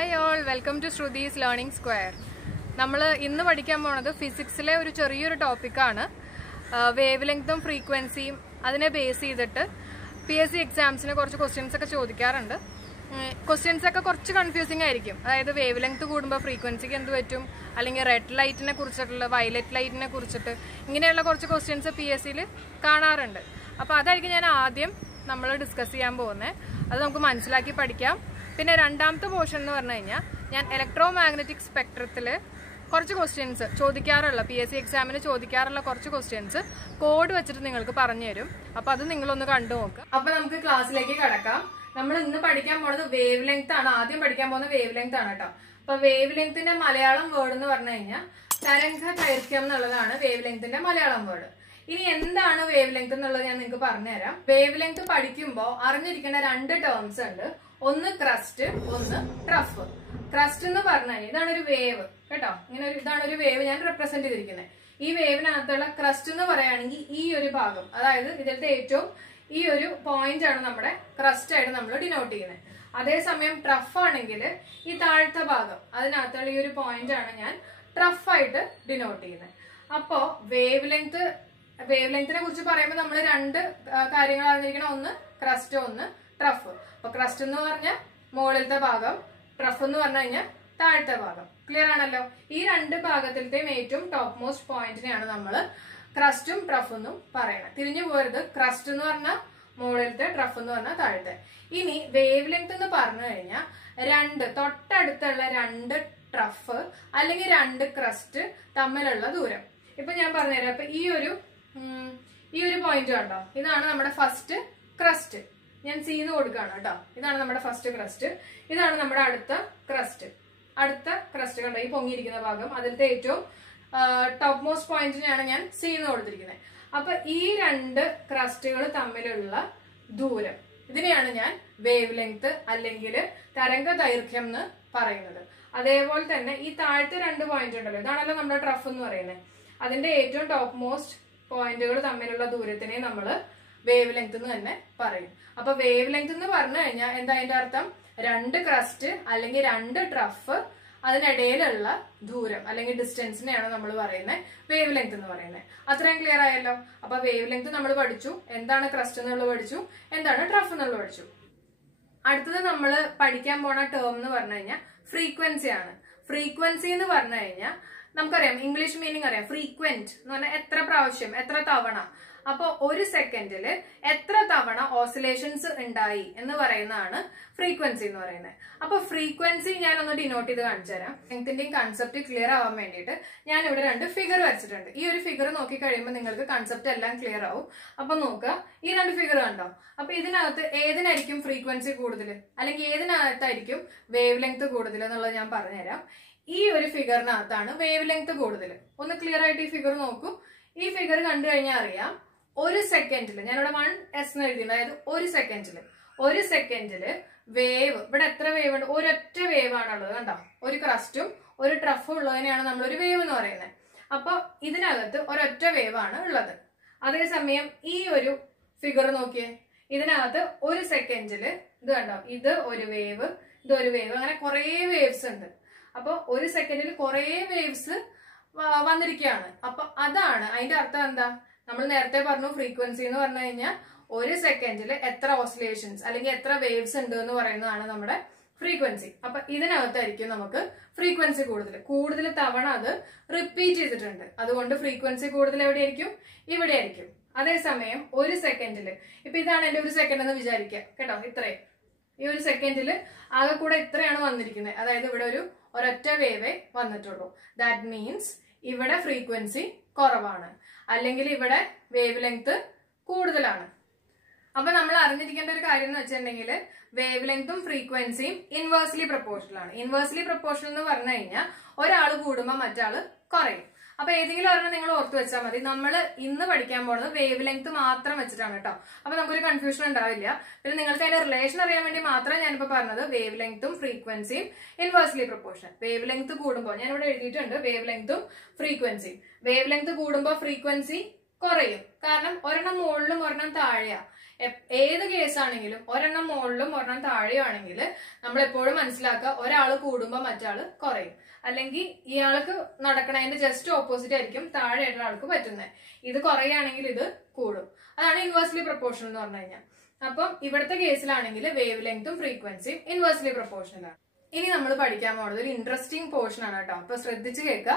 Hi all, welcome to Shruthi's learning square. നമ്മൾ ഇന്ന് പഠിക്കാൻ പോണത് ഫിസിക്സിലെ ഒരു ചെറിയൊരു ടോപ്പിക്കാണ്. വേവ് ലെങ്ത്തും ഫ്രീക്വൻസിയും അതിനെ ബേസ് ചെയ്തിട്ട് PSC എക്സാംസിന് കുറച്ച് ക്വസ്റ്റ്യൻസ് ഒക്കെ ചോദിക്കാറുണ്ട്. ക്വസ്റ്റ്യൻസ് ഒക്കെ കുറച്ച് കൺഫ്യൂസിംഗ് ആയിരിക്കും. അതായത് വേവ് ലെങ്ത് കൂടുമ്പോൾ ഫ്രീക്വൻസിക്ക് എന്ത് പറ്റും, അല്ലെങ്കിൽ റെഡ് ലൈറ്റിനെ കുറിച്ചിട്ടുള്ള വയലറ്റ് ലൈറ്റിനെ കുറിച്ചിട്ട് ഇങ്ങനെയുള്ള കുറച്ച് ക്വസ്റ്റ്യൻസ് PSCയിൽ കാണാറുണ്ട്. അപ്പോൾ അതായിരിക്കും ഞാൻ ആദ്യം നമ്മൾ ഡിസ്കസ് ചെയ്യാൻ പോകുന്നത്. അത് നമുക്ക് മനസ്സിലാക്കി പഠിക്കാം. പിന്നെ രണ്ടാമത്തെ പോർഷൻ എന്ന് പറഞ്ഞു കഴിഞ്ഞാൽ ഞാൻ ഇലക്ട്രോ മാഗ്നറ്റിക് സ്പെക്ട്രത്തിൽ കുറച്ച് ക്വസ്റ്റ്യൻസ് ചോദിക്കാറുള്ള PSC എക്സാമിന് ചോദിക്കാറുള്ള കുറച്ച് ക്വസ്റ്റ്യൻസ് കോഡ് വെച്ചിട്ട് നിങ്ങൾക്ക് പറഞ്ഞു തരും. അപ്പോൾ അത് നിങ്ങളൊന്ന് കണ്ടു നോക്കുക. അപ്പോൾ നമുക്ക് ക്ലാസ്സിലേക്ക് കടക്കാം. നമ്മൾ ഇന്ന് പഠിക്കാൻ പോകുന്നത് വേവ് ലെങ്ത് ആണ്. ആദ്യം പഠിക്കാൻ പോകുന്നത് വേവ് ലെങ്ത് ആണ് കേട്ടോ. അപ്പൊ വേവ് ലെങ്ത്തിന്റെ മലയാളം വേർഡ് എന്ന് പറഞ്ഞു കഴിഞ്ഞാൽ തരംഗ ദൈർഘ്യം എന്നുള്ളതാണ് വേവ് ലെങ്ത്തിന്റെ മലയാളം വേർഡ്. ഇനി എന്താണ് വേവ് ലെങ്ത് എന്നുള്ളത് ഞാൻ നിങ്ങൾക്ക് പറഞ്ഞുതരാം. വേവ് ലെങ്ത് പഠിക്കുമ്പോൾ അറിഞ്ഞിരിക്കേണ്ട രണ്ട് ടേംസ് ഉണ്ട്. ഒന്ന് ക്രസ്റ്റ്, ഒന്ന് ട്രഫ്. ക്രസ്റ്റ് എന്ന് പറഞ്ഞാൽ ഇതാണ് ഒരു വേവ് കേട്ടോ. ഇതാണ് ഒരു വേവ് ഞാൻ റെപ്രസെന്റ് ചെയ്തിരിക്കുന്നത്. ഈ വേവിനകത്തുള്ള ക്രസ്റ്റ് എന്ന് പറയുകയാണെങ്കിൽ ഈ ഒരു ഭാഗം, അതായത് ഇതിലത്തെ ഏറ്റവും ഈ ഒരു പോയിന്റ് ആണ് നമ്മുടെ ക്രസ്റ്റ് ആയിട്ട് നമ്മൾ ഡിനോട്ട് ചെയ്യുന്നത്. അതേസമയം ട്രഫ് ആണെങ്കിൽ ഈ താഴത്തെ ഭാഗം, അതിനകത്തുള്ള ഈ ഒരു പോയിന്റ് ആണ് ഞാൻ ട്രഫ് ആയിട്ട് ഡിനോട്ട് ചെയ്യുന്നത്. അപ്പോ വേവ് ലെങ്തിനെ കുറിച്ച് പറയുമ്പോൾ നമ്മൾ രണ്ട് കാര്യങ്ങൾ അറിഞ്ഞിരിക്കണം. ഒന്ന് ക്രസ്റ്റ്, ഒന്ന് ട്രഫ്. അപ്പൊ ക്രസ്റ്റ് എന്ന് പറഞ്ഞാൽ മുകളിലത്തെ ഭാഗം, ട്രഫ് എന്ന് പറഞ്ഞു കഴിഞ്ഞാൽ താഴത്തെ ഭാഗം. ക്ലിയർ ആണല്ലോ? ഈ രണ്ട് ഭാഗത്തിലത്തെയും ഏറ്റവും ടോപ്പ് മോസ്റ്റ് പോയിന്റിനെയാണ് നമ്മൾ ക്രസ്റ്റും ട്രഫ് എന്നും പറയുന്നത്. തിരിഞ്ഞു പോരുത്. ക്രസ്റ്റ് എന്ന് പറഞ്ഞാൽ മുകളിലത്തെ, ട്രഫ് എന്ന് പറഞ്ഞാൽ താഴത്തെ. ഇനി വേവ് ലെങ്ത് എന്ന് പറഞ്ഞു കഴിഞ്ഞാൽ രണ്ട് തൊട്ടടുത്തുള്ള രണ്ട് ട്രഫ് അല്ലെങ്കിൽ രണ്ട് ക്രസ്റ്റ് തമ്മിലുള്ള ദൂരം. ഇപ്പൊ ഞാൻ പറഞ്ഞുതരാം. അപ്പൊ ഈ ഒരു പോയിന്റ് കണ്ടോ, ഇതാണ് നമ്മുടെ ഫസ്റ്റ് ക്രസ്റ്റ്. ഞാൻ സീന്ന് കൊടുക്കുകയാണ് കേട്ടോ. ഇതാണ് നമ്മുടെ ഫസ്റ്റ് ക്രസ്റ്റ്. ഇതാണ് നമ്മുടെ അടുത്ത ക്രസ്റ്റ് കണ്ടോ, ഈ പൊങ്ങിയിരിക്കുന്ന ഭാഗം, അതിലത്തെ ഏറ്റവും ടോപ്പ് മോസ്റ്റ് പോയിന്റിനെയാണ് ഞാൻ സീന്ന് കൊടുത്തിരിക്കുന്നത്. അപ്പൊ ഈ രണ്ട് ക്രസ്റ്റുകൾ തമ്മിലുള്ള ദൂരം, ഇതിനെയാണ് ഞാൻ വേവ് ലെങ്ത് അല്ലെങ്കിൽ തരംഗ ദൈർഘ്യം എന്ന് പറയുന്നത്. അതേപോലെ തന്നെ ഈ താഴത്തെ രണ്ട് പോയിന്റ് ഉണ്ടല്ലോ, ഇതാണല്ലോ നമ്മുടെ ട്രഫ് എന്ന് പറയുന്നത്. അതിന്റെ ഏറ്റവും ടോപ്പ് മോസ്റ്റ് പോയിന്റുകൾ തമ്മിലുള്ള ദൂരത്തിനെ നമ്മൾ വേവ് ലെങ്ത് എന്ന് തന്നെ പറയും. അപ്പൊ വേവ് ലെങ്ത് എന്ന് പറഞ്ഞു കഴിഞ്ഞാൽ എന്താ അതിന്റെ അർത്ഥം? രണ്ട് ക്രസ്റ്റ് അല്ലെങ്കിൽ രണ്ട് ട്രഫ്, അതിനിടയിലുള്ള ദൂരം അല്ലെങ്കിൽ ഡിസ്റ്റൻസിനെയാണ് നമ്മൾ പറയുന്നത് വേവ് ലെങ്ത് എന്ന് പറയുന്നത്. അത്രയും ക്ലിയർ ആയല്ലോ? അപ്പൊ വേവ് ലെങ്ത് നമ്മൾ പഠിച്ചു, എന്താണ് ക്രസ്റ്റ് എന്നുള്ളത് പഠിച്ചു, എന്താണ് ട്രഫ് എന്നുള്ളത് പഠിച്ചു. അടുത്തത് നമ്മൾ പഠിക്കാൻ പോണ ടേം എന്ന് പറഞ്ഞു കഴിഞ്ഞാൽ ഫ്രീക്വൻസി ആണ്. ഫ്രീക്വൻസി എന്ന് പറഞ്ഞു കഴിഞ്ഞാൽ നമുക്കറിയാം, ഇംഗ്ലീഷ് മീനിങ് അറിയാം. ഫ്രീക്വന്റ് എന്ന് പറഞ്ഞാൽ എത്ര പ്രാവശ്യം, എത്ര തവണ. അപ്പൊ ഒരു സെക്കൻഡില് എത്ര തവണ ഓസിലേഷൻസ് ഉണ്ടായി എന്ന് പറയുന്നതാണ് ഫ്രീക്വൻസി എന്ന് പറയുന്നത്. അപ്പൊ ഫ്രീക്വൻസി ഞാനൊന്ന് ഡിനോട്ട് ചെയ്ത് കാണിച്ചു തരാം. ലെങ്തിന്റെയും കൺസെപ്റ്റ് ക്ലിയർ ആവാൻ വേണ്ടിയിട്ട് ഞാൻ ഇവിടെ രണ്ട് ഫിഗർ വരച്ചിട്ടുണ്ട്. ഈ ഒരു ഫിഗർ നോക്കി കഴിയുമ്പോൾ നിങ്ങൾക്ക് കൺസെപ്റ്റ് എല്ലാം ക്ലിയർ ആവും. അപ്പൊ നോക്കുക, ഈ രണ്ട് ഫിഗർ കണ്ടോ. അപ്പൊ ഇതിനകത്ത് ഏതിനായിരിക്കും ഫ്രീക്വൻസി കൂടുതൽ, അല്ലെങ്കിൽ ഏതിനകത്തായിരിക്കും വേവ് ലെങ്ത് കൂടുതൽ എന്നുള്ളത് ഞാൻ പറഞ്ഞുതരാം. ഈ ഒരു ഫിഗറിനകത്താണ് വേവ് ലെങ്ത് കൂടുതൽ. ഒന്ന് ക്ലിയർ ആയിട്ട് ഈ ഫിഗർ നോക്കൂ. ഈ ഫിഗർ കണ്ടു കഴിഞ്ഞാൽ അറിയാം, ഒരു സെക്കൻഡില് ഞാനിവിടെ 1s എന്ന് എഴുതി, അതായത് ഒരു സെക്കൻഡില് വേവ്, ഇവിടെ എത്ര വേവ് ഉണ്ട്? ഒരൊറ്റ വേവ് ആണുള്ളത് കണ്ടോ. ഒരു ക്രസ്റ്റും ഒരു ട്രഫും ഉള്ളതിനെയാണ് നമ്മൾ ഒരു വേവ് എന്ന് പറയുന്നത്. അപ്പൊ ഇതിനകത്ത് ഒരൊറ്റ വേവ് ആണ് ഉള്ളത്. അതേസമയം ഈ ഒരു ഫിഗർ നോക്കിയേ, ഇതിനകത്ത് ഒരു സെക്കൻഡില് ഇത് കണ്ടോ, ഇത് ഒരു വേവ്, ഇതൊരു വേവ്, അങ്ങനെ കുറെ വേവ്സ് ഉണ്ട്. അപ്പൊ ഒരു സെക്കൻഡിൽ കുറെ വേവ്സ് വന്നിരിക്കുകയാണ്. അപ്പൊ അതാണ് അതിന്റെ അർത്ഥം. എന്താ നമ്മൾ നേരത്തെ പറഞ്ഞു, ഫ്രീക്വൻസി എന്ന് പറഞ്ഞു കഴിഞ്ഞാൽ ഒരു സെക്കൻഡിൽ എത്ര ഓസിലേഷൻസ് അല്ലെങ്കിൽ എത്ര വേവ്സ് ഉണ്ട് എന്ന് പറയുന്നതാണ് നമ്മുടെ ഫ്രീക്വൻസി. അപ്പൊ ഇതിനകത്തായിരിക്കും നമുക്ക് ഫ്രീക്വൻസി കൂടുതൽ തവണ അത് റിപ്പീറ്റ് ചെയ്തിട്ടുണ്ട്. അതുകൊണ്ട് ഫ്രീക്വൻസി കൂടുതൽ എവിടെയായിരിക്കും? ഇവിടെ ആയിരിക്കും. അതേസമയം ഒരു സെക്കൻഡില്, ഇപ്പൊ ഇതാണ് എന്റെ ഒരു സെക്കൻഡ് എന്ന് വിചാരിക്കുക കേട്ടോ. ഇത്രയും ഈ ഒരു സെക്കൻഡില് ആകെ കൂടെ ഇത്രയാണ് വന്നിരിക്കുന്നത്. അതായത് ഇവിടെ ഒരൊറ്റ വേവേ വന്നിട്ടുള്ളൂ. ദാറ്റ് മീൻസ് ഇവിടെ ഫ്രീക്വൻസി കുറവാണ്, അല്ലെങ്കിൽ ഇവിടെ വേവ് ലെങ്ത് കൂടുതലാണ്. അപ്പൊ നമ്മൾ അറിഞ്ഞിരിക്കേണ്ട ഒരു കാര്യം എന്ന് വെച്ചിട്ടുണ്ടെങ്കിൽ വേവ് ലെങ്തും ഫ്രീക്വൻസിയും ഇൻവേഴ്സ്ലി പ്രൊപ്പോർഷണൽ ആണ്. ഇൻവേഴ്സ്ലി പ്രൊപ്പോർഷണൽ എന്ന് പറഞ്ഞു കഴിഞ്ഞാൽ ഒരാൾ കൂടുമ്പോൾ മറ്റാള് കുറയും. അപ്പൊ ഏതെങ്കിലും ഒരെണ്ണം നിങ്ങൾ ഓർത്ത് വെച്ചാൽ മതി. നമ്മൾ ഇന്ന് പഠിക്കാൻ പോകുന്നത് വേവ് ലെങ്ത് മാത്രം വെച്ചിട്ടാണ് കേട്ടോ. അപ്പൊ നമുക്കൊരു കൺഫ്യൂഷൻ ഉണ്ടാവില്ല. പിന്നെ നിങ്ങൾക്ക് അതിന്റെ റിലേഷൻ അറിയാൻ വേണ്ടി മാത്രം ഞാനിപ്പോ പറഞ്ഞത് വേവ് ലെങ്തും ഫ്രീക്വൻസിയും ഇൻവേഴ്സ്ലി പ്രൊപ്പോർഷണൽ. വേവ് ലെങ്ത് കൂടുമ്പോൾ ഞാൻ ഇവിടെ എഴുതിയിട്ടുണ്ട് വേവ് ലെങ്തും ഫ്രീക്വൻസിയും. വേവ് ലെങ്ത് കൂടുമ്പോൾ ഫ്രീക്വൻസി കുറയും, കാരണം ഒരെണ്ണം മുകളിലും ഒരെണ്ണം താഴെയാ. ഏത് കേസാണെങ്കിലും ഒരെണ്ണം മുകളിലും ഒരെണ്ണം താഴെയാണെങ്കിൽ നമ്മൾ എപ്പോഴും മനസ്സിലാക്കുക, ഒരാൾ കൂടുമ്പോൾ മറ്റാള് കുറയും. അല്ലെങ്കിൽ ഇയാൾക്ക് നടക്കണതിന്റെ ജസ്റ്റ് ഓപ്പോസിറ്റ് ആയിരിക്കും താഴെയുള്ള ആൾക്ക് പറ്റുന്നത്. ഇത് കുറയുകയാണെങ്കിൽ ഇത് കൂടും. അതാണ് ഇൻവേഴ്സ്ലി പ്രൊപ്പോർഷണൽ എന്ന് പറഞ്ഞു കഴിഞ്ഞാൽ. അപ്പം ഇവിടുത്തെ കേസിലാണെങ്കിൽ വേവ് ലെങ്തും ഫ്രീക്വൻസിയും ഇൻവേഴ്സ്ലി പ്രൊപ്പോർഷണൽ ആണ്. ഇനി നമ്മൾ പഠിക്കാൻ പോകുന്നത് ഒരു ഇൻട്രസ്റ്റിംഗ് പോർഷൻ ആണ് കേട്ടോ. അപ്പൊ ശ്രദ്ധിച്ച് കേൾക്കുക.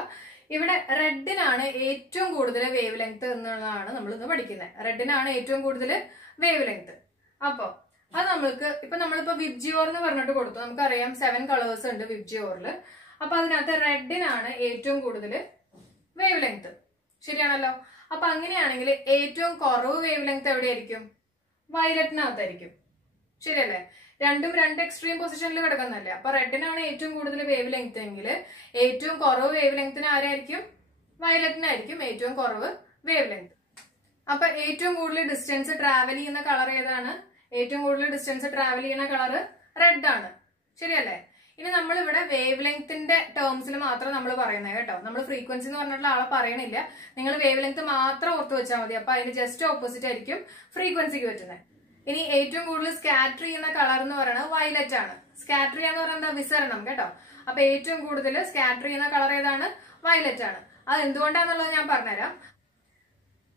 ഇവിടെ റെഡിനാണ് ഏറ്റവും കൂടുതൽ വേവ് ലെങ്ത് എന്നുള്ളതാണ് നമ്മൾ ഇന്ന് പഠിക്കുന്നത്. റെഡിനാണ് ഏറ്റവും കൂടുതൽ വേവ് ലെങ്ത്. അപ്പൊ അത് നമ്മളിപ്പോ വിബ്ജിയോർ എന്ന് പറഞ്ഞിട്ട് കൊടുത്തു. നമുക്കറിയാം 7 കളേഴ്സ് ഉണ്ട് വിബ്ജിയോറിൽ. അപ്പൊ അതിനകത്ത് റെഡിനാണ് ഏറ്റവും കൂടുതൽ വേവ് ലെങ്ത്. ശരിയാണല്ലോ. അപ്പൊ അങ്ങനെയാണെങ്കിൽ ഏറ്റവും കുറവ് വേവ് ലെങ്ത് എവിടെയായിരിക്കും? വയലറ്റിനകത്തായിരിക്കും. ശരിയല്ലേ? രണ്ടും രണ്ട് എക്സ്ട്രീം പൊസിഷനിൽ കിടക്കുന്നല്ലേ. അപ്പൊ റെഡിനാണ് ഏറ്റവും കൂടുതൽ വേവ് ലെങ്ത് എങ്കിൽ ഏറ്റവും കുറവ് വേവ് ലെങ്ത്തിന് ആരായിരിക്കും? വയലറ്റിനായിരിക്കും ഏറ്റവും കുറവ് വേവ് ലെങ്ത്. അപ്പൊ ഏറ്റവും കൂടുതൽ ഡിസ്റ്റൻസ് ട്രാവൽ ചെയ്യുന്ന കളർ ഏതാണ്? ഏറ്റവും കൂടുതൽ ഡിസ്റ്റൻസ് ട്രാവൽ ചെയ്യുന്ന കളർ റെഡ് ആണ്. ശരിയല്ലേ? ഇനി നമ്മൾ ഇവിടെ വേവ് ലെങ്ത്തിന്റെ ടേംസിൽ മാത്രം നമ്മൾ പറയുന്നത് കേട്ടോ. നമ്മൾ ഫ്രീക്വൻസി എന്ന് പറഞ്ഞിട്ടുള്ള ആളെ പറയണില്ല. നിങ്ങൾ വേവ് ലെങ്ത് മാത്രം ഓർത്ത് വെച്ചാൽ മതി. അപ്പൊ അതിന് ജസ്റ്റ് ഓപ്പോസിറ്റ് ആയിരിക്കും ഫ്രീക്വൻസിക്ക് പറ്റുന്നത്. ഇനി ഏറ്റവും കൂടുതൽ സ്കാറ്റർ ചെയ്യുന്ന കളർ എന്ന് പറയുന്നത് വയലറ്റ് ആണ്. സ്കാറ്റർ ചെയ്യാന്ന് പറയുന്നത് വിസരണം കേട്ടോ. അപ്പൊ ഏറ്റവും കൂടുതൽ സ്കാറ്റർ ചെയ്യുന്ന കളർ ഏതാണ്? വയലറ്റ് ആണ്. അത് എന്തുകൊണ്ടാന്നുള്ളത് ഞാൻ പറഞ്ഞുതരാം.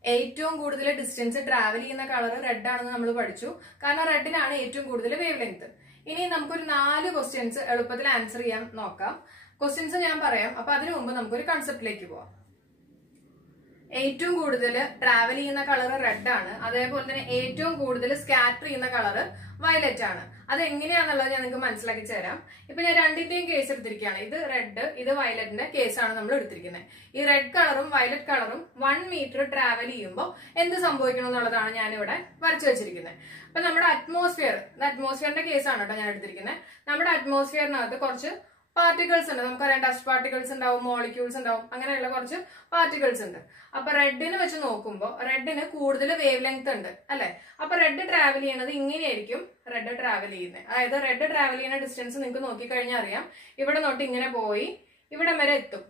ഏറ്റവും കൂടുതൽ ഡിസ്റ്റൻസ് ട്രാവൽ ചെയ്യുന്ന കളർ റെഡ് ആണെന്ന് നമ്മൾ പഠിച്ചു. കാരണം റെഡിനാണ് ഏറ്റവും കൂടുതൽ വേവ് ലെങ്ത്. ഇനി നമുക്കൊരു 4 ക്വസ്റ്റ്യൻസ് എളുപ്പത്തിൽ ആൻസർ ചെയ്യാൻ നോക്കാം. ക്വസ്റ്റ്യൻസ് ഞാൻ പറയാം. അപ്പൊ അതിനു മുമ്പ് നമുക്കൊരു കൺസെപ്റ്റിലേക്ക് പോവാം. ഏറ്റവും കൂടുതൽ ട്രാവൽ ചെയ്യുന്ന കളർ റെഡ് ആണ്. അതേപോലെ തന്നെ ഏറ്റവും കൂടുതൽ സ്കാറ്റർ ചെയ്യുന്ന കളർ വയലറ്റ് ആണ്. അത് എങ്ങനെയാണെന്നുള്ളത് ഞാൻ നിങ്ങൾക്ക് മനസ്സിലാക്കി തരാം. ഇപ്പൊ ഞാൻ രണ്ടിന്റെയും കേസ് എടുത്തിരിക്കുകയാണ്. ഇത് റെഡ്, ഇത് വയലറ്റിന്റെ കേസാണ് നമ്മൾ എടുത്തിരിക്കുന്നത്. ഈ റെഡ് കളറും വയലറ്റ് കളറും 1 മീറ്റർ ട്രാവൽ ചെയ്യുമ്പോൾ എന്ത് സംഭവിക്കണം എന്നുള്ളതാണ് ഞാനിവിടെ വരച്ചു വെച്ചിരിക്കുന്നത്. അപ്പൊ നമ്മുടെ അറ്റ്മോസ്ഫിയറിന്റെ കേസാണ് കേട്ടോ ഞാൻ എടുത്തിരിക്കുന്നത്. നമ്മുടെ അറ്റ്മോസ്ഫിയറിനകത്ത് കുറച്ച് പാർട്ടിക്കിൾസ് ഉണ്ട്. നമുക്കറിയാം ഡസ്റ്റ് പാർട്ടിക്കിൾസ് ഉണ്ടാവും, മോളിക്യൂൾസ് ഉണ്ടാവും, അങ്ങനെയുള്ള കുറച്ച് പാർട്ടിക്കിൾസ് ഉണ്ട്. അപ്പൊ റെഡിന് വെച്ച് നോക്കുമ്പോൾ റെഡിന് കൂടുതൽ വേവ് ലെങ്ത് ഉണ്ട് അല്ലെ. അപ്പൊ റെഡ് ട്രാവൽ ചെയ്യണത് ഇങ്ങനെയായിരിക്കും. റെഡ് ട്രാവൽ ചെയ്യുന്നത്, അതായത് റെഡ് ട്രാവൽ ചെയ്യുന്ന ഡിസ്റ്റൻസ് നിങ്ങൾക്ക് നോക്കിക്കഴിഞ്ഞാൽ അറിയാം. ഇവിടെ തൊട്ട് ഇങ്ങനെ പോയി ഇവിടെ വരെ എത്തും.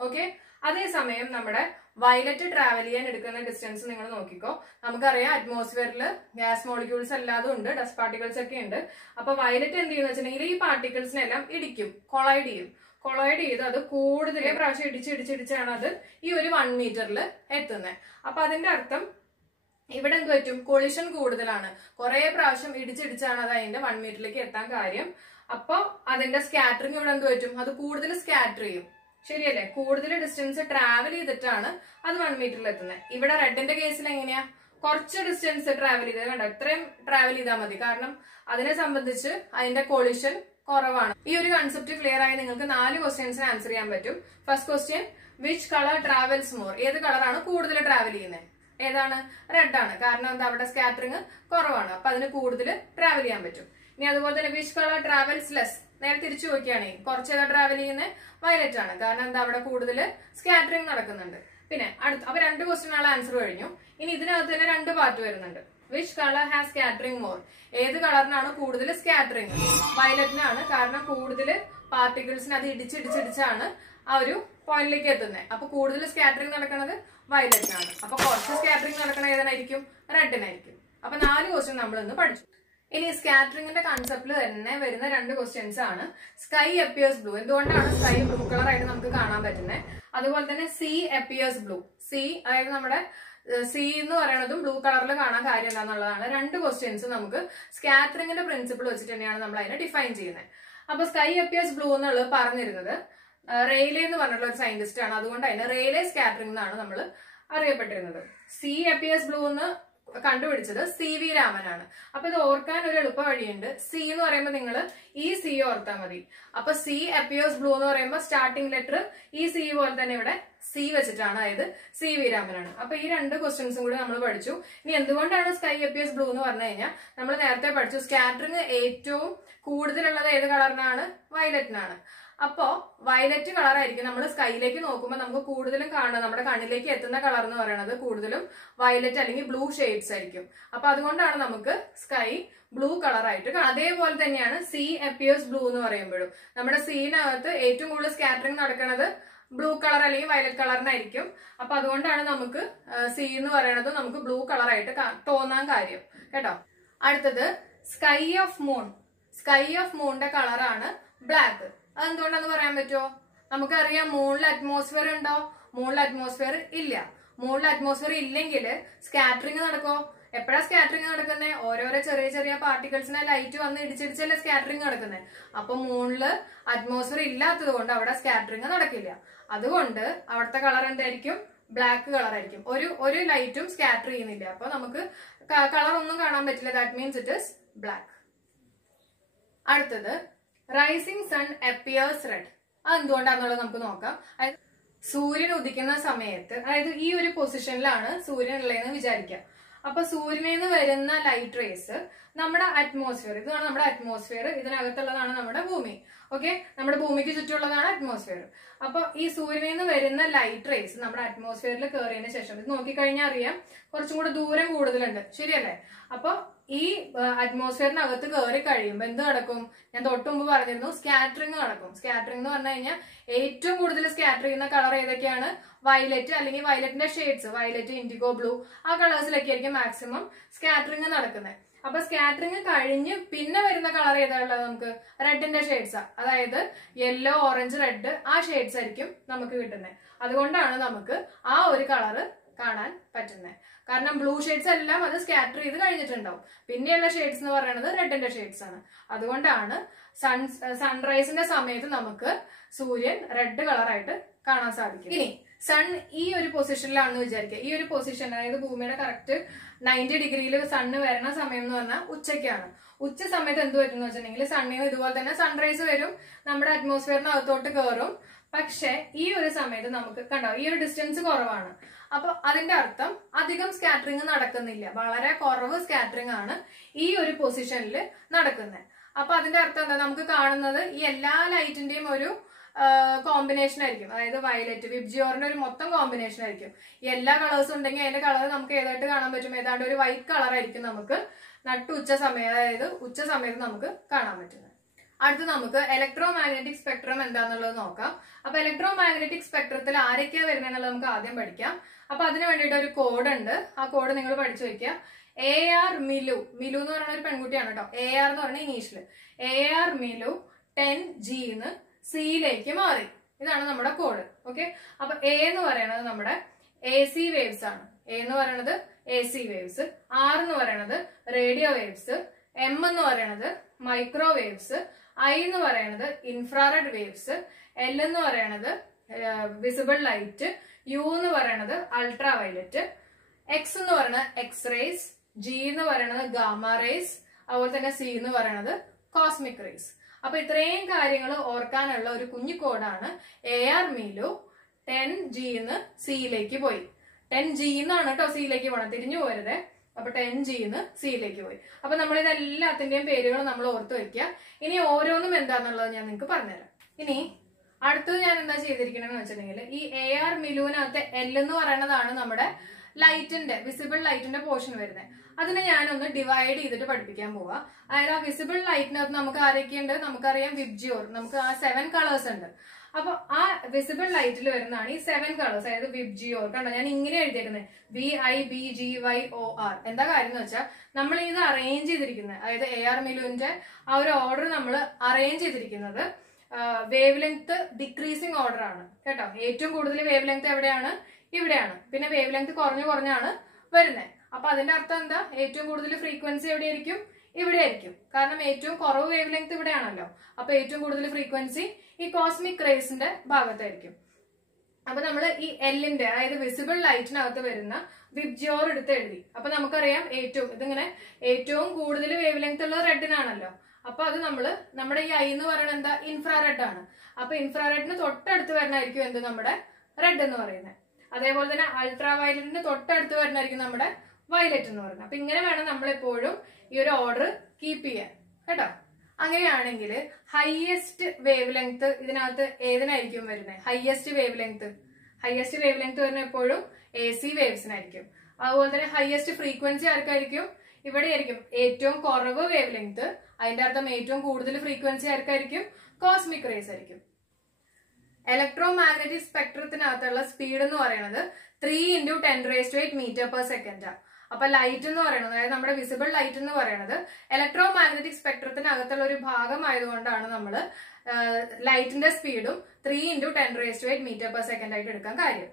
ഓക്കെ. അതേസമയം നമ്മുടെ വയലറ്റ് ട്രാവൽ ചെയ്യാൻ എടുക്കുന്ന ഡിസ്റ്റൻസ് നിങ്ങൾ നോക്കിക്കോ. നമുക്കറിയാം അറ്റ്മോസ്ഫിയറിൽ ഗ്യാസ് മോളിക്യൂൾസ് അല്ലാതും ഉണ്ട്, ഡസ്റ്റ് പാർട്ടിക്കിൾസ് ഒക്കെ ഉണ്ട്. അപ്പൊ വയലറ്റ് എന്ത് ചെയ്യുന്ന വെച്ചിട്ടുണ്ടെങ്കിൽ ഈ പാർട്ടിക്കിൾസിനെല്ലാം ഇടിക്കും, കൊളൈഡ് ചെയ്ത് അത് കൂടുതൽ പ്രാവശ്യം ഇടിച്ചിടിച്ചാണ് അത് ഈ ഒരു 1 മീറ്ററിൽ എത്തുന്നത്. അപ്പൊ അതിന്റെ അർത്ഥം ഇവിടെ എന്ത് പറ്റും? കൊളിഷൻ കൂടുതലാണ്. കുറെ പ്രാവശ്യം ഇടിച്ചിടിച്ചാണ് അത് അതിന്റെ 1 മീറ്ററിലേക്ക് എത്താൻ കാര്യം. അപ്പൊ അതിന്റെ സ്കാറ്ററിങ് ഇവിടെ എന്ത് പറ്റും? അത് കൂടുതൽ സ്കാറ്റർ ചെയ്യും. ശരിയല്ലേ? കൂടുതൽ ഡിസ്റ്റൻസ് ട്രാവൽ ചെയ്തിട്ടാണ് അത് 1 മീറ്ററിൽ എത്തുന്നത്. ഇവിടെ റെഡിന്റെ കേസിൽ എങ്ങനെയാ? കുറച്ച് ഡിസ്റ്റൻസ് ട്രാവൽ ചെയ്ത് കണ്ടോ, ഇത്രയും ട്രാവൽ ചെയ്താൽ മതി. കാരണം അതിനെ സംബന്ധിച്ച് അതിന്റെ കൊളിഷൻ കുറവാണ്. ഈ ഒരു കൺസെപ്റ്റ് ക്ലിയർ ആയി നിങ്ങൾക്ക് 4 ക്വസ്റ്റ്യൻസിന് ആൻസർ ചെയ്യാൻ പറ്റും. First question, which colour travels more? ഏത് കളറാണ് കൂടുതൽ ട്രാവൽ ചെയ്യുന്നത്? ഏതാണ്? റെഡ് ആണ്. കാരണം എന്താ? അവിടെ സ്കാറ്ററിങ് കുറവാണ്. അപ്പൊ അതിന് കൂടുതൽ ട്രാവൽ ചെയ്യാൻ പറ്റും. ഇനി അതുപോലെ തന്നെ വിച്ച് കളർ ട്രാവൽസ് ലെസ്? നേരെ തിരിച്ചു നോക്കിയാണെങ്കിൽ കുറച്ചേതാ ട്രാവൽ ചെയ്യുന്നത്? വയലറ്റ് ആണ്. കാരണം എന്താ? അവിടെ കൂടുതൽ സ്കാറ്ററിങ് നടക്കുന്നുണ്ട്. പിന്നെ അപ്പൊ 2 ക്വസ്റ്റ്യനുള്ള ആൻസർ കഴിഞ്ഞു. ഇനി ഇതിനകത്ത് തന്നെ 2 പാർട്ട് വരുന്നുണ്ട്. Which colour has scattering more? ഏത് കളറിനാണ് കൂടുതൽ സ്കാറ്ററിങ്? വയലറ്റിനാണ്. കാരണം കൂടുതൽ പാർട്ടിക്കിൾസിന് അത് ഇടിച്ചിടിച്ചാണ് ആ ഒരു പോയിന്റിലേക്ക് എത്തുന്നത്. അപ്പൊ കൂടുതൽ സ്കാറ്ററിങ് നടക്കുന്നത് വയലറ്റിനാണ്. അപ്പൊ കുറച്ച് സ്കാറ്ററിങ് നടക്കണ ഏതായിരിക്കും? റെഡിനായിരിക്കും. അപ്പൊ 4 ക്വസ്റ്റ്യൻ നമ്മൾ ഇന്ന് പഠിച്ചു. ഇനി സ്കാറ്ററിംഗിന്റെ കൺസെപ്റ്റിൽ തന്നെ വരുന്ന 2 ക്വസ്റ്റ്യൻസ് ആണ്. Sky appears blue. എന്തുകൊണ്ടാണ് സ്കൈ ബ്ലൂ കളർ ആയിട്ട് നമുക്ക് കാണാൻ പറ്റുന്നത്? അതുപോലെ തന്നെ സീ അപ്പിയേഴ്സ് ബ്ലൂ. സീ, അതായത് നമ്മുടെ സീ എന്ന് പറയുന്നതും ബ്ലൂ കളറിൽ കാണാൻ കാര്യം എന്താണെന്നുള്ളതാണ്. 2 ക്വസ്റ്റ്യൻസ് നമുക്ക് സ്കാറ്ററിംഗിന്റെ പ്രിൻസിപ്പിൾ വെച്ചിട്ട് തന്നെയാണ് നമ്മൾ അതിനെ ഡിഫൈൻ ചെയ്യുന്നത്. അപ്പൊ സ്കൈ അപ്പിയേഴ്സ് ബ്ലൂ എന്നുള്ളത് പറഞ്ഞിരുന്നത് റെയിലെ എന്ന് പറഞ്ഞിട്ടുള്ള ഒരു സയന്റിസ്റ്റ് ആണ്. അതുകൊണ്ട് അതിന് റെയിലെ സ്കാറ്ററിംഗ് എന്നാണ് നമ്മൾ അറിയപ്പെട്ടിരുന്നത്. സീ അപ്പിയേഴ്സ് ബ്ലൂ എന്ന് കണ്ടുപിടിച്ചത് CV രാമനാണ്. അപ്പൊ ഇത് ഓർക്കാൻ ഒരു എളുപ്പ വഴിയുണ്ട്. സി എന്ന് പറയുമ്പോൾ നിങ്ങൾ ഈ സി ഓർത്താൽ മതി. അപ്പൊ സി അപ്പിയേഴ്സ് ബ്ലൂ എന്ന് പറയുമ്പോൾ സ്റ്റാർട്ടിംഗ് ലെറ്റർ ഈ സി പോലെ തന്നെ ഇവിടെ സി വെച്ചിട്ടാണ്, അതായത് CV രാമനാണ്. അപ്പൊ ഈ 2 ക്വസ്റ്റ്യൻസും കൂടി നമ്മൾ പഠിച്ചു. ഇനി എന്തുകൊണ്ടാണ് സ്കൈ അപ്പിയേഴ്സ് ബ്ലൂ എന്ന് പറഞ്ഞു കഴിഞ്ഞാൽ നമ്മൾ നേരത്തെ പഠിച്ചു സ്കാറ്ററിംഗ് ഏറ്റവും കൂടുതലുള്ളത് ഏത് കളറിനാണ്? വയലറ്റിനാണ്. അപ്പോ വയലറ്റ് കളർ ആയിരിക്കും നമ്മൾ സ്കൈയിലേക്ക് നോക്കുമ്പോൾ നമുക്ക് കൂടുതലും കാണുക, നമ്മുടെ കണ്ണിലേക്ക് എത്തുന്ന കളർ എന്ന് പറയുന്നത് കൂടുതലും വയലറ്റ് അല്ലെങ്കിൽ ബ്ലൂ ഷെയ്ഡ്സ് ആയിരിക്കും. അപ്പൊ അതുകൊണ്ടാണ് നമുക്ക് സ്കൈ ബ്ലൂ കളർ ആയിട്ട്. അതേപോലെ തന്നെയാണ് സീ അപ്പിയേഴ്സ് ബ്ലൂ എന്ന് പറയുമ്പോഴും നമ്മുടെ സീനകത്ത് ഏറ്റവും കൂടുതൽ സ്കാറ്ററിംഗ് നടക്കുന്നത് ബ്ലൂ കളർ അല്ലെങ്കിൽ വയലറ്റ് കളറിനായിരിക്കും. അപ്പൊ അതുകൊണ്ടാണ് നമുക്ക് സി എന്ന് പറയുന്നത് നമുക്ക് ബ്ലൂ കളറായിട്ട് തോന്നാൻ കാര്യം കേട്ടോ. അടുത്തത് sky of moon. Sky of മൂണിന്റെ കളറാണ് ബ്ലാക്ക്. അതെന്തുകൊണ്ടാന്ന് പറയാൻ പറ്റുമോ? നമുക്കറിയാം മൂണിൽ അറ്റ്മോസ്ഫിയർ ഉണ്ടോ? മൂണിൽ അറ്റ്മോസ്ഫിയർ ഇല്ല. മൂണിൽ അറ്റ്മോസ്ഫിയർ ഇല്ലെങ്കിൽ സ്കാറ്ററിങ് നടക്കോ? എപ്പോഴാ സ്കാറ്ററിങ് നടക്കുന്നത്? ഓരോരോ ചെറിയ ചെറിയ പാർട്ടിക്കിൾസിനെ ലൈറ്റ് വന്ന് ഇടിച്ചിടിച്ചല്ലേ സ്കാറ്ററിങ് നടക്കുന്നത്. അപ്പൊ മൂണില് അറ്റ്മോസ്ഫിയർ ഇല്ലാത്തത് കൊണ്ട് അവിടെ സ്കാറ്ററിങ് നടക്കില്ല. അതുകൊണ്ട് അവിടുത്തെ കളർ എന്തായിരിക്കും? ബ്ലാക്ക് കളർ ആയിരിക്കും. ഒരു ലൈറ്റും സ്കാറ്റർ ചെയ്യുന്നില്ല. അപ്പൊ നമുക്ക് കളർ ഒന്നും കാണാൻ പറ്റില്ല. That means it is black. അടുത്തത് റൈസിംഗ് സൺ അപ്പിയേഴ്സ് റെഡ്. അതെന്തുകൊണ്ടാന്നുള്ളത് നമുക്ക് നോക്കാം. അതായത് സൂര്യൻ ഉദിക്കുന്ന സമയത്ത്, അതായത് ഈ ഒരു പൊസിഷനിലാണ് സൂര്യൻ ഉള്ളതെന്ന് വിചാരിക്കാം. അപ്പൊ സൂര്യനിൽ നിന്ന് വരുന്ന ലൈറ്റ് റേസ് നമ്മുടെ അറ്റ്മോസ്ഫിയർ, ഇതാണ് നമ്മുടെ അറ്റ്മോസ്ഫിയർ, ഇതിനകത്തുള്ളതാണ് നമ്മുടെ ഭൂമി. ഓക്കെ, നമ്മുടെ ഭൂമിക്ക് ചുറ്റുമുള്ളതാണ് അറ്റ്മോസ്ഫിയർ. അപ്പൊ ഈ സൂര്യനിൽ നിന്ന് വരുന്ന ലൈറ്റ് റേസ് നമ്മുടെ അറ്റ്മോസ്ഫിയറിൽ കയറിയതിനു ശേഷം ഇത് നോക്കിക്കഴിഞ്ഞാൽ അറിയാം കുറച്ചും കൂടെ ദൂരം കൂടുതലുണ്ട്, ശരിയല്ലേ? അപ്പൊ ഈ അറ്റ്മോസ്ഫിയറിനകത്ത് കയറി കഴിയുമ്പോൾ എന്ത് നടക്കും? ഞാൻ തൊട്ട് മുമ്പ് പറഞ്ഞിരുന്നു, സ്കാറ്ററിങ് നടക്കും. സ്കാറ്ററിംഗ് എന്ന് പറഞ്ഞു കഴിഞ്ഞാൽ ഏറ്റവും കൂടുതൽ സ്കാറ്റർ ചെയ്യുന്ന കളർ ഏതൊക്കെയാണ്? വയലറ്റ് അല്ലെങ്കിൽ വയലറ്റിന്റെ ഷെയ്ഡ്സ്, വയലറ്റ്, ഇൻഡിഗോ, ബ്ലൂ, ആ കളേഴ്സിലൊക്കെ ആയിരിക്കും മാക്സിമം സ്കാറ്ററിംഗ് നടക്കുന്നത്. അപ്പൊ സ്കാറ്ററിംഗ് കഴിഞ്ഞ് പിന്നെ വരുന്ന കളർ ഏതാണുള്ളത്? നമുക്ക് റെഡിന്റെ ഷെയ്ഡ്സാ, അതായത് യെല്ലോ, ഓറഞ്ച്, റെഡ്, ആ ഷെയ്ഡ്സ് ആയിരിക്കും നമുക്ക് കിട്ടുന്നത്. അതുകൊണ്ടാണ് നമുക്ക് ആ ഒരു കളറ് കാണാൻ പറ്റുന്നത്. കാരണം ബ്ലൂ ഷെയ്ഡ്സ് എല്ലാം അത് സ്കാറ്റർ ചെയ്ത് കഴിഞ്ഞിട്ടുണ്ടാവും. പിന്നെയുള്ള ഷെയ്ഡ്സ് എന്ന് പറയുന്നത് റെഡിന്റെ ഷെയ്ഡ്സ് ആണ്. അതുകൊണ്ടാണ് സൺറൈസിന്റെ സമയത്ത് നമുക്ക് സൂര്യൻ റെഡ് കളറായിട്ട് കാണാൻ സാധിക്കും. ഇനി സൺ ഈ ഒരു പൊസിഷനിലാണെന്ന് വിചാരിക്കുക. ഈ ഒരു പൊസിഷൻ, അതായത് ഭൂമിയുടെ കറക്റ്റ് 90 ഡിഗ്രിയിൽ സണ്ണ് വരുന്ന സമയം എന്ന് പറഞ്ഞാൽ ഉച്ചയ്ക്കാണ്. ഉച്ച സമയത്ത് എന്ത് പറ്റും എന്ന് വെച്ചിട്ടുണ്ടെങ്കിൽ സണ്ണിന് ഇതുപോലെ തന്നെ സൺറൈസ് വരും, നമ്മുടെ അറ്റ്മോസ്ഫിയറിനകത്തോട്ട് കയറും. പക്ഷെ ഈ ഒരു സമയത്ത് നമുക്ക് കണ്ടോ ഈ ഒരു ഡിസ്റ്റൻസ് കുറവാണ്. അപ്പൊ അതിന്റെ അർത്ഥം അധികം സ്കാറ്ററിംഗ് നടക്കുന്നില്ല, വളരെ കുറവ് സ്കാറ്ററിംഗ് ആണ് ഈ ഒരു പൊസിഷനിൽ നടക്കുന്നത്. അപ്പൊ അതിന്റെ അർത്ഥം എന്താ? നമുക്ക് കാണുന്നത് ഈ എല്ലാ ലൈറ്റിന്റെയും ഒരു കോമ്പിനേഷൻ ആയിരിക്കും. അതായത് വയലറ്റ്, വിബ്ജിയോറിന്റെ ഒരു മൊത്തം കോമ്പിനേഷൻ ആയിരിക്കും. എല്ലാ കളേഴ്സും ഉണ്ടെങ്കിൽ അതിന്റെ കളർ നമുക്ക് ഏതായിട്ട് കാണാൻ പറ്റും? ഏതാണ്ട് ഒരു വൈറ്റ് കളർ ആയിരിക്കും നമുക്ക് ഉച്ച സമയം, അതായത് ഉച്ച സമയത്ത് നമുക്ക് കാണാൻ പറ്റുന്നത്. അടുത്ത് നമുക്ക് ഇലക്ട്രോ മാഗ്നറ്റിക് സ്പെക്ട്രം എന്താന്നുള്ളത് നോക്കാം. അപ്പൊ ഇലക്ട്രോ മാഗ്നറ്റിക് സ്പെക്ട്രത്തിൽ ആരൊക്കെയാ വരുന്നതെന്നുള്ളത് നമുക്ക് ആദ്യം പഠിക്കാം. അപ്പൊ അതിന് വേണ്ടിയിട്ട് ഒരു കോഡ് ഉണ്ട്. ആ കോഡ് നിങ്ങൾ പഠിച്ചു വെക്കുക. AR മിലു. മിലു എന്ന് പറയുന്ന ഒരു പെൺകുട്ടിയാണ് കേട്ടോ. AR എന്ന് പറഞ്ഞ ഇംഗ്ലീഷില് AR മിലു 10G ന്ന് സിയിലേക്ക് മാറി. ഇതാണ് നമ്മുടെ കോഡ്. ഓക്കെ, അപ്പൊ A എന്ന് പറയുന്നത് നമ്മുടെ AC വേവ്സ് ആണ്. A എന്ന് പറയുന്നത് AC വേവ്സ്, R എന്ന് പറയുന്നത് റേഡിയോ വേവ്സ്, M എന്ന് പറയുന്നത് മൈക്രോവേവ്സ്, I എന്ന് പറയുന്നത് ഇൻഫ്രാറെഡ് വേവ്സ്, L എന്ന് പറയുന്നത് വിസിബിൾ ലൈറ്റ്, U എന്ന് പറയുന്നത് അൾട്രാ വയലറ്റ്, X എന്ന് പറയുന്നത് എക്സ്റേസ്, G എന്ന് പറയുന്നത് ഗാമ റേസ്, അതുപോലെ തന്നെ C എന്ന് പറയുന്നത് കോസ്മിക് റേസ്. അപ്പൊ ഇത്രയും കാര്യങ്ങൾ ഓർക്കാനുള്ള ഒരു കുഞ്ഞു കോഡാണ് AR മിലു 10G ന്ന് സിയിലേക്ക് പോയി. 10G എന്നാണ് കേട്ടോ സിയിലേക്ക് പോകണം, തിരിഞ്ഞു പോരുതേ. അപ്പൊ 10G ന്ന് സിയിലേക്ക് പോയി. അപ്പൊ നമ്മൾ ഇതെല്ലാത്തിന്റെയും പേരുകൾ നമ്മൾ ഓർത്ത് വെക്കുക. ഇനി ഓരോന്നും എന്താന്നുള്ളത് ഞാൻ നിങ്ങൾക്ക് പറഞ്ഞുതരാം. ഇനി അടുത്തത് ഞാൻ എന്താ ചെയ്തിരിക്കണെന്ന് വെച്ചിട്ടുണ്ടെങ്കിൽ ഈ AR മിലുവിനകത്ത് L എന്ന് പറയുന്നതാണ് നമ്മുടെ ലൈറ്റിന്റെ, വിസിബിൾ ലൈറ്റിന്റെ പോർഷൻ വരുന്നത്. അതിനെ ഞാനൊന്ന് ഡിവൈഡ് ചെയ്തിട്ട് പഠിപ്പിക്കാൻ പോവാ. അതായത് ആ വിസിബിൾ ലൈറ്റിനകത്ത് നമുക്ക് ആരൊക്കെയുണ്ട്? നമുക്കറിയാം വിബ്ജിയോർ, നമുക്ക് ആ 7 കളേഴ്സ് ഉണ്ട്. അപ്പൊ ആ വിസിബിൾ ലൈറ്റിൽ വരുന്നതാണ് ഈ 7 കളേഴ്സ്, അതായത് വിബ്ജിയോർ. കണ്ടോ ഞാൻ ഇങ്ങനെ എഴുതിയേക്കുന്നത് VIBGYOR. എന്താ കാര്യം എന്ന് വെച്ചാൽ നമ്മൾ ഇത് അറേഞ്ച് ചെയ്തിരിക്കുന്നത്, അതായത് AR മിലുവിന്റെ ആ ഒരു ഓർഡർ നമ്മൾ അറേഞ്ച് ചെയ്തിരിക്കുന്നത് വേവ് ലെങ്ത് ഡിക്രീസിങ് ഓർഡർ ആണ് കേട്ടോ. ഏറ്റവും കൂടുതൽ വേവ് ലെങ്ത് എവിടെയാണ്? ഇവിടെയാണ്. പിന്നെ വേവ് ലെങ്ത് കുറഞ്ഞാണ് വരുന്നത്. അപ്പൊ അതിന്റെ അർത്ഥം എന്താ? ഏറ്റവും കൂടുതൽ ഫ്രീക്വൻസി എവിടെയായിരിക്കും? ഇവിടെ ആയിരിക്കും. കാരണം ഏറ്റവും കുറവ് വേവ് ലെങ്ത് ഇവിടെയാണല്ലോ. അപ്പൊ ഏറ്റവും കൂടുതൽ ഫ്രീക്വൻസി ഈ കോസ്മിക് റേസിന്റെ ഭാഗത്തായിരിക്കും. അപ്പൊ നമ്മൾ ഈ എല്ലിന്റെ, അതായത് വിസിബിൾ ലൈറ്റിനകത്ത് വരുന്ന വിബ്ജിയോർ എടുത്ത് എഴുതി. അപ്പൊ നമുക്കറിയാം ഇതിങ്ങനെ ഏറ്റവും കൂടുതൽ വേവ് ലെങ്ത് ഉള്ളത് റെഡിനാണല്ലോ. അപ്പൊ അത് നമ്മുടെ ഈ I എന്ന് പറയുന്നത് എന്താ? ഇൻഫ്രാറെഡ് ആണ്. അപ്പൊ ഇൻഫ്രാറെഡിന് തൊട്ടടുത്ത് വരുന്നതായിരിക്കും എന്ത്? നമ്മുടെ റെഡ് എന്ന് പറയുന്നത്. അതേപോലെ തന്നെ അൾട്രാ വയലറ്റിന് തൊട്ടടുത്ത് വരുന്നതായിരിക്കും നമ്മുടെ വയലറ്റ് എന്ന് പറയുന്നത്. അപ്പൊ ഇങ്ങനെ വേണം നമ്മൾ എപ്പോഴും ഈ ഒരു ഓർഡർ കീപ്പ് ചെയ്യാൻ കേട്ടോ. അങ്ങനെയാണെങ്കിൽ ഹയസ്റ്റ് വേവ് ലെങ്ത് ഇതിനകത്ത് ഏതിനായിരിക്കും വരുന്നത്? ഹയസ്റ്റ് വേവ് ലെങ്ത് വരുന്ന എപ്പോഴും AC വേവ്സിനായിരിക്കും. അതുപോലെ തന്നെ ഹയസ്റ്റ് ഫ്രീക്വൻസി ആർക്കായിരിക്കും? ഇവിടെ ആയിരിക്കും. ഏറ്റവും കുറവ് വേവ് ലെങ്ത്, അതിന്റെ അർത്ഥം ഏറ്റവും കൂടുതൽ ഫ്രീക്വൻസി ആർക്കായിരിക്കും? കോസ്മിക് റേസ് ആയിരിക്കും. ഇലക്ട്രോമാഗ്നറ്റിക് സ്പെക്ട്രത്തിനകത്തുള്ള സ്പീഡ് എന്ന് പറയുന്നത് 3 × 10⁸ മീറ്റർ/സെക്കൻഡ്. അപ്പൊ ലൈറ്റ് എന്ന് പറയുന്നത്, അതായത് നമ്മുടെ വിസിബിൾ ലൈറ്റ് എന്ന് പറയുന്നത് ഇലക്ട്രോമാഗ്നറ്റിക് സ്പെക്ട്രത്തിനകത്തുള്ള ഒരു ഭാഗമായതുകൊണ്ടാണ് നമ്മൾ ലൈറ്റിന്റെ സ്പീഡും 3 × 10⁸ മീറ്റർ/സെക്കൻഡ് ആയിട്ട് എടുക്കാൻ കാര്യം.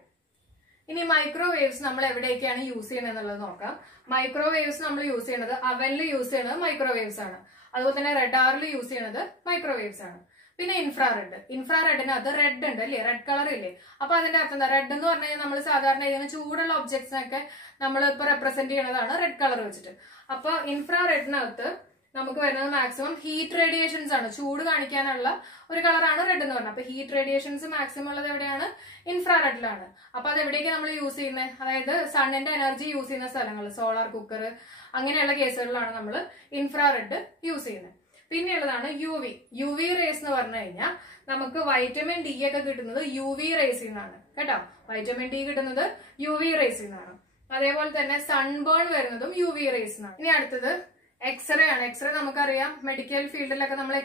ഇനി മൈക്രോവേവ്സ് നമ്മൾ എവിടെയൊക്കെയാണ് യൂസ് ചെയ്യുന്നത് എന്നുള്ളത് നോക്കാം. മൈക്രോവേവ്സ് നമ്മൾ യൂസ് ചെയ്യുന്നത് അവനിൽ യൂസ് ചെയ്യുന്നത് മൈക്രോവേവ്സ് ആണ്. അതുപോലെ തന്നെ റഡാറിൽ യൂസ് ചെയ്യുന്നത് മൈക്രോവേവ്സ് ആണ്. പിന്നെ ഇൻഫ്രാറെഡിനകത്ത് റെഡ് ഉണ്ട് അല്ലേ, റെഡ് കളർ ഇല്ലേ. അപ്പൊ അതിന്റെ അർത്ഥം എന്താ? റെഡ് എന്ന് പറഞ്ഞു കഴിഞ്ഞാൽ നമ്മൾ സാധാരണ ഇങ്ങനെ ചൂടുള്ള ഒബ്ജക്ട്സിനൊക്കെ നമ്മൾ ഇപ്പൊ റെപ്രസെന്റ് ചെയ്യുന്നതാണ് റെഡ് കളർ വെച്ചിട്ട്. അപ്പൊ ഇൻഫ്രാറെഡിനകത്ത് നമുക്ക് വരുന്നത് മാക്സിമം ഹീറ്റ് റേഡിയേഷൻസ് ആണ്. ചൂട് കാണിക്കാനുള്ള ഒരു കളറാണ് റെഡ് എന്ന് പറഞ്ഞത്. അപ്പൊ ഹീറ്റ് റേഡിയേഷൻസ് മാക്സിമം ഉള്ളത് എവിടെയാണ്? ഇൻഫ്രാറെഡിലാണ്. അപ്പൊ അത് എവിടേക്ക് നമ്മൾ യൂസ് ചെയ്യുന്നത്? അതായത് സണ്ണിന്റെ എനർജി യൂസ് ചെയ്യുന്ന സ്ഥലങ്ങൾ, സോളാർ കുക്കർ അങ്ങനെയുള്ള കേസുകളിലാണ് നമ്മൾ ഇൻഫ്രാറെഡ് യൂസ് ചെയ്യുന്നത്. പിന്നെയുള്ളതാണ് യു വി റേസ് എന്ന് പറഞ്ഞു കഴിഞ്ഞാൽ നമുക്ക് വൈറ്റമിൻ ഡി ഒക്കെ കിട്ടുന്നത് യു വി റേസിൽ നിന്നാണ് കേട്ടോ. വൈറ്റമിൻ ഡി കിട്ടുന്നത് യു വി റേസിൽ നിന്നാണ്. അതേപോലെ തന്നെ സൺബേൺ വരുന്നതും യു വി റേസിൽ നിന്നാണ്. ഇനി അടുത്തത് എക്സ്റേ ആണ്. എക്സ്റേ നമുക്കറിയാം, മെഡിക്കൽ ഫീൽഡിലൊക്കെ നമ്മൾ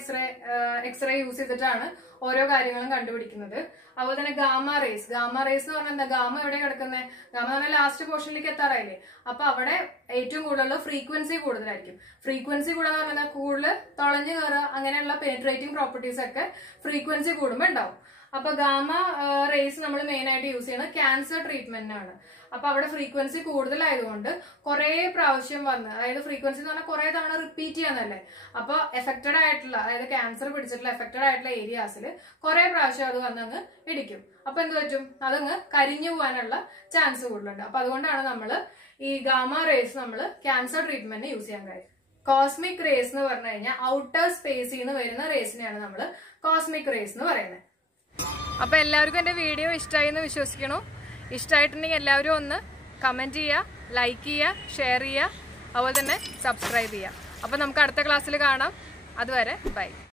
എക്സ്റേ യൂസ് ചെയ്തിട്ടാണ് ഓരോ കാര്യങ്ങളും കണ്ടുപിടിക്കുന്നത്. അതുപോലെ തന്നെ ഗാമ റേസ് എന്ന് പറഞ്ഞാൽ എന്താ? ഗാമ എവിടെ കിടക്കുന്നത്? ഗാമ എന്ന് പറഞ്ഞാൽ ലാസ്റ്റ് പോർഷനിലേക്ക് എത്താറായില്ലേ. അപ്പൊ അവിടെ ഏറ്റവും കൂടുതലുള്ള ഫ്രീക്വൻസി കൂടുതലായിരിക്കും. ഫ്രീക്വൻസി കൂടാന്ന് പറഞ്ഞാൽ കൂടുതൽ തുളഞ്ഞു കയറുക, അങ്ങനെയുള്ള പെനിട്രേറ്റിംഗ് പ്രോപ്പർട്ടീസ് ഒക്കെ ഫ്രീക്വൻസി കൂടുമ്പോൾ ഉണ്ടാവും. അപ്പൊ ഗാമ റേസ് നമ്മൾ മെയിൻ ആയിട്ട് യൂസ് ചെയ്യുന്നത് ക്യാൻസർ ട്രീറ്റ്മെന്റിനാണ്. അപ്പൊ അവിടെ ഫ്രീക്വൻസി കൂടുതലായതുകൊണ്ട് കുറെ പ്രാവശ്യം വന്ന്, അതായത് ഫ്രീക്വൻസി എന്ന് പറഞ്ഞാൽ കുറെ തവണ റിപ്പീറ്റ് ചെയ്യാന്നല്ലേ. അപ്പൊ എഫക്റ്റഡ് ആയിട്ടുള്ള, അതായത് ക്യാൻസർ പിടിച്ചിട്ടുള്ള എഫക്റ്റഡ് ആയിട്ടുള്ള ഏരിയാസിൽ കുറെ പ്രാവശ്യം അത് വന്നങ്ങ് ഇടിക്കും. അപ്പൊ എന്ത് പറ്റും? അതങ്ങ് കരിഞ്ഞു പോകാനുള്ള ചാൻസ് കൂടുതലുണ്ട്. അപ്പൊ അതുകൊണ്ടാണ് നമ്മൾ ഈ ഗാമ റേസ് നമ്മൾ ക്യാൻസർ ട്രീറ്റ്മെന്റിന് യൂസ് ചെയ്യാൻ കഴിയും. കോസ്മിക് റേസ് എന്ന് പറഞ്ഞു കഴിഞ്ഞാൽ ഔട്ടർ സ്പേസിൽ നിന്ന് വരുന്ന റേസിനെയാണ് നമ്മൾ കോസ്മിക് റേസ് എന്ന് പറയുന്നത്. അപ്പൊ എല്ലാവർക്കും എന്റെ വീഡിയോ ഇഷ്ടമായി എന്ന് വിശ്വസിക്കണു. ഇഷ്ടമായിട്ടുണ്ടെങ്കിൽ എല്ലാവരും ഒന്ന് കമന്റ് ചെയ്യുക, ലൈക്ക് ചെയ്യുക, ഷെയർ ചെയ്യുക, അതുപോലെ തന്നെ സബ്സ്ക്രൈബ് ചെയ്യുക. അപ്പൊ നമുക്ക് അടുത്ത ക്ലാസ്സിൽ കാണാം. അതുവരെ ബൈ.